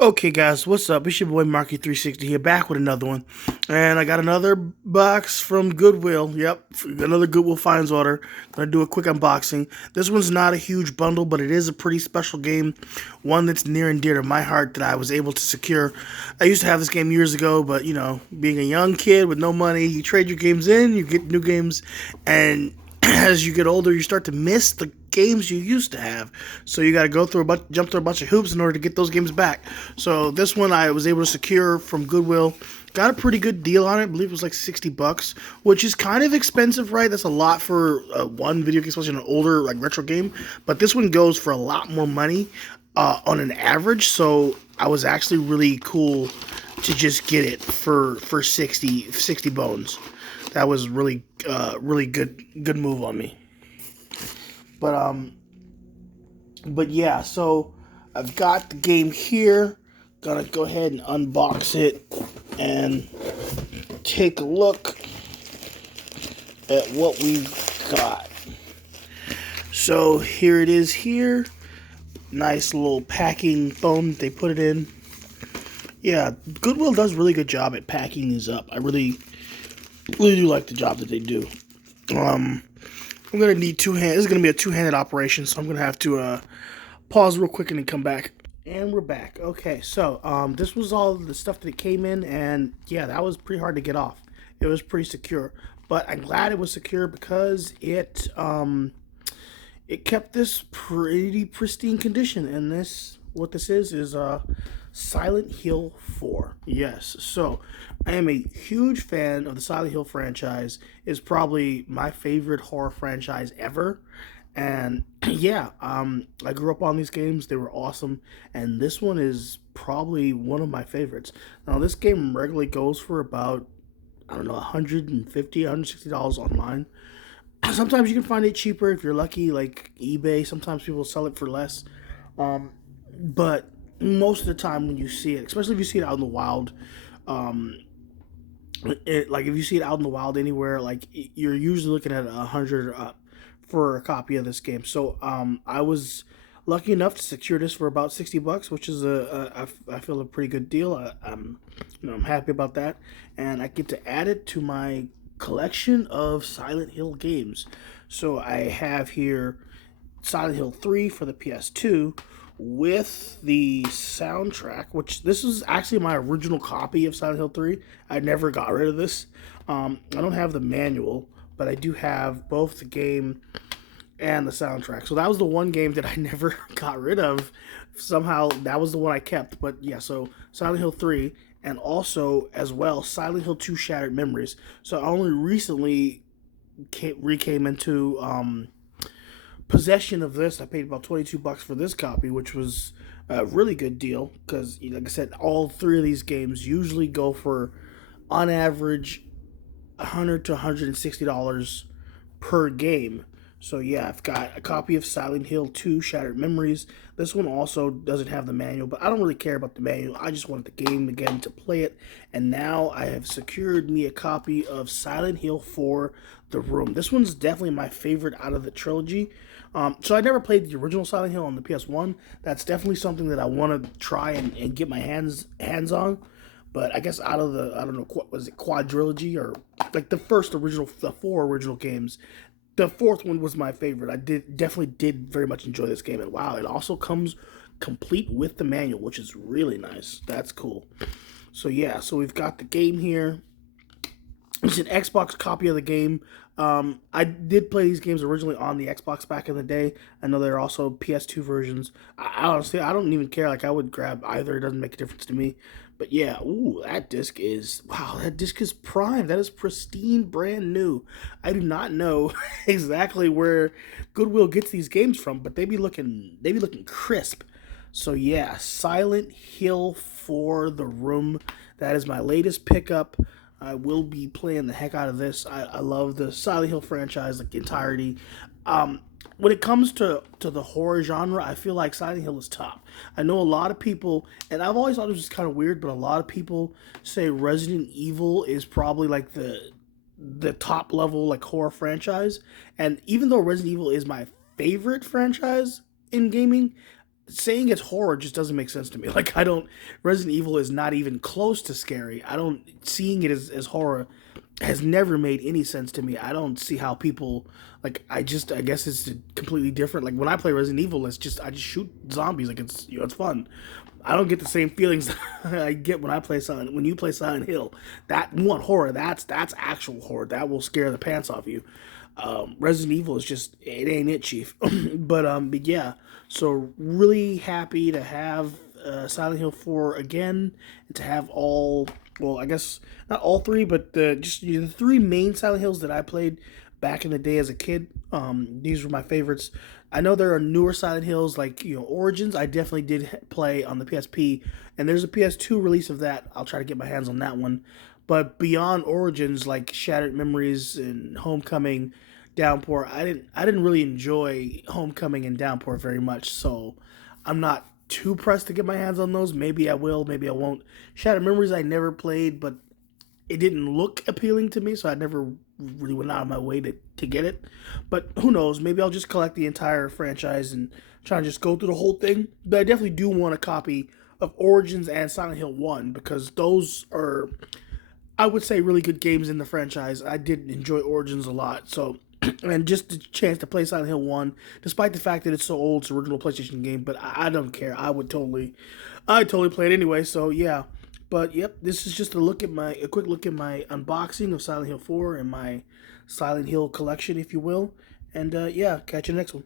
Okay, guys, what's up? It's your boy Marky360 here, back with another one. And I got another box from Goodwill. Yep, another Goodwill finds order. Gonna do a quick unboxing. This one's not a huge bundle, but it is a pretty special game. One that's near and dear to my heart that I was able to secure. I used to have this game years ago, but being a young kid with no money, you trade your games in, you get new games, and as you get older, you start to miss the games you used to have. So you got to jump through a bunch of hoops in order to get those games back. So this one I was able to secure from Goodwill. Got a pretty good deal on it. I believe it was like $60, which is kind of expensive, right? That's a lot for one video game, especially an older like retro game. But this one goes for a lot more money on an average. So I was actually really cool to just get it for 60 bones. That was really good move on me. But but yeah, so I've got the game here. Gonna go ahead and unbox it and take a look at what we've got. So here it is here. Nice little packing foam they put it in. Yeah, Goodwill does a really good job at packing these up. I really do like the job that they do. I'm gonna need two hands. This is gonna be a two-handed operation, so I'm gonna have to pause real quick and then come back. And we're back. Okay, so this was all the stuff that it came in, and yeah, that was pretty hard to get off. It was pretty secure, but I'm glad it was secure because it kept this pretty pristine condition. And what this is Silent Hill 4. Yes, so I am a huge fan of the Silent Hill franchise. It's probably my favorite horror franchise ever. And yeah, I grew up on these games. They were awesome. And this one is probably one of my favorites. Now, this game regularly goes for about, I don't know, $150, $160 online. Sometimes you can find it cheaper if you're lucky, like eBay. Sometimes people sell it for less. But most of the time when you see it, especially if you see it out in the wild, um, like if you see it out in the wild anywhere, like you're usually looking at 100 or up for a copy of this game. So I was lucky enough to secure this for about $60, which is I feel a pretty good deal. I'm happy about that, and I get to add it to my collection of Silent Hill games. So I have here Silent Hill 3 for the PS2 with the soundtrack, which this is actually my original copy of Silent Hill 3. I never got rid of this. I don't have the manual, but I do have both the game and the soundtrack. So that was the one game that I never got rid of. Somehow that was the one I kept. But yeah, so Silent Hill 3 and also as well Silent Hill 2 Shattered Memories. So I only recently came into possession of this. I paid about $22 for this copy, which was a really good deal because, like I said, all three of these games usually go for, on average, $100 to $160 per game. So yeah, I've got a copy of Silent Hill 2 Shattered Memories. This one also doesn't have the manual, but I don't really care about the manual. I just wanted the game again to play it. And now I have secured me a copy of Silent Hill 4 The Room. This one's definitely my favorite out of the trilogy. So I never played the original Silent Hill on the PS1. That's definitely something that I want to try and get my hands on. But I guess out of the, I don't know, was it quadrilogy or like the four original games, the fourth one was my favorite. I definitely did very much enjoy this game. And wow, it also comes complete with the manual, which is really nice. That's cool. So yeah, so we've got the game here. It's an Xbox copy of the game. I did play these games originally on the Xbox back in the day. I know there are also PS2 versions. I honestly, I don't even care. Like, I would grab either. It doesn't make a difference to me. But yeah, ooh, wow, that disc is prime. That is pristine, brand new. I do not know exactly where Goodwill gets these games from, but they be looking crisp. So yeah, Silent Hill 4 The Room. That is my latest pickup. I will be playing the heck out of this. I love the Silent Hill franchise, like the entirety. When it comes to the horror genre, I feel like Silent Hill is top. I know a lot of people, and I've always thought it was just kind of weird, but a lot of people say Resident Evil is probably like the top level like horror franchise. And even though Resident Evil is my favorite franchise in gaming, saying it's horror just doesn't make sense to me. Like I don't Resident Evil is not even close to scary. I don't seeing it as horror has never made any sense to me. I don't see how people like I guess it's completely different. Like when I play Resident Evil, I just shoot zombies like it's it's fun. I don't get the same feelings I get when I play when you play Silent Hill. That one horror, that's actual horror. That will scare the pants off you. Resident Evil is just it ain't it, Chief. But yeah. So really happy to have Silent Hill 4 again, and to have all well, I guess not all three, but the three main Silent Hills that I played back in the day as a kid. These were my favorites. I know there are newer Silent Hills like Origins. I definitely did play on the PSP, and there's a PS2 release of that. I'll try to get my hands on that one. But beyond Origins, like Shattered Memories and Homecoming, Downpour, I didn't really enjoy Homecoming and Downpour very much. So I'm not too pressed to get my hands on those. Maybe I will, maybe I won't. Shattered Memories I never played, but it didn't look appealing to me, so I never really went out of my way to get it. But who knows? Maybe I'll just collect the entire franchise and try and just go through the whole thing. But I definitely do want a copy of Origins and Silent Hill 1 because those are, I would say, really good games in the franchise. I did enjoy Origins a lot, so and just the chance to play Silent Hill 1, despite the fact that it's so old, it's an original PlayStation game, but I don't care. I'd totally play it anyway, so yeah. But yep, this is just a quick look at my unboxing of Silent Hill 4 and my Silent Hill collection, if you will. And yeah, catch you next one.